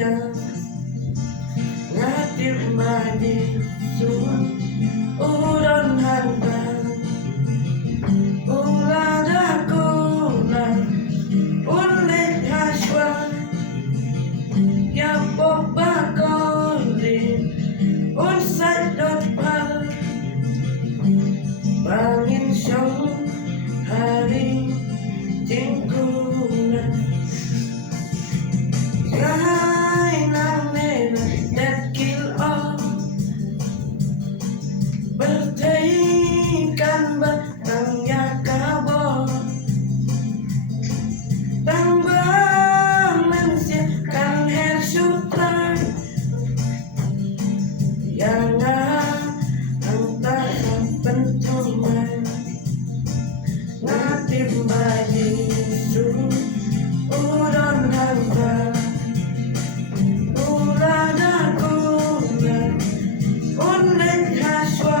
saja ngadip madi sun uron hantar ulada kuna ulit haswa ya popa kondin unsay dot pal bangin siyang hari tingkulan Gay ng nena that kill all bertaikan batang yakabo tambang mensiapkan air sutra yang antara pentuman ngatip bayi su uron hamba ulada kuna ulit haswa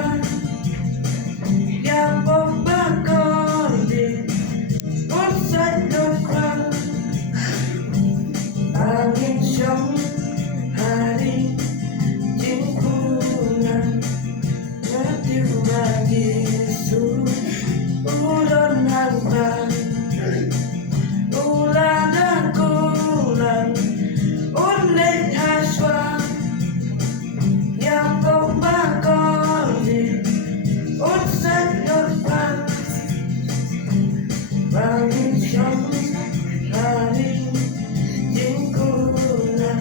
ya popa kondi unsay dokal angin siyang hari tingkulan ngatip bayi su uron hamba ulada kuna ulit haswa yang popa kondi unsay dokal bangin siyang hari tingkulan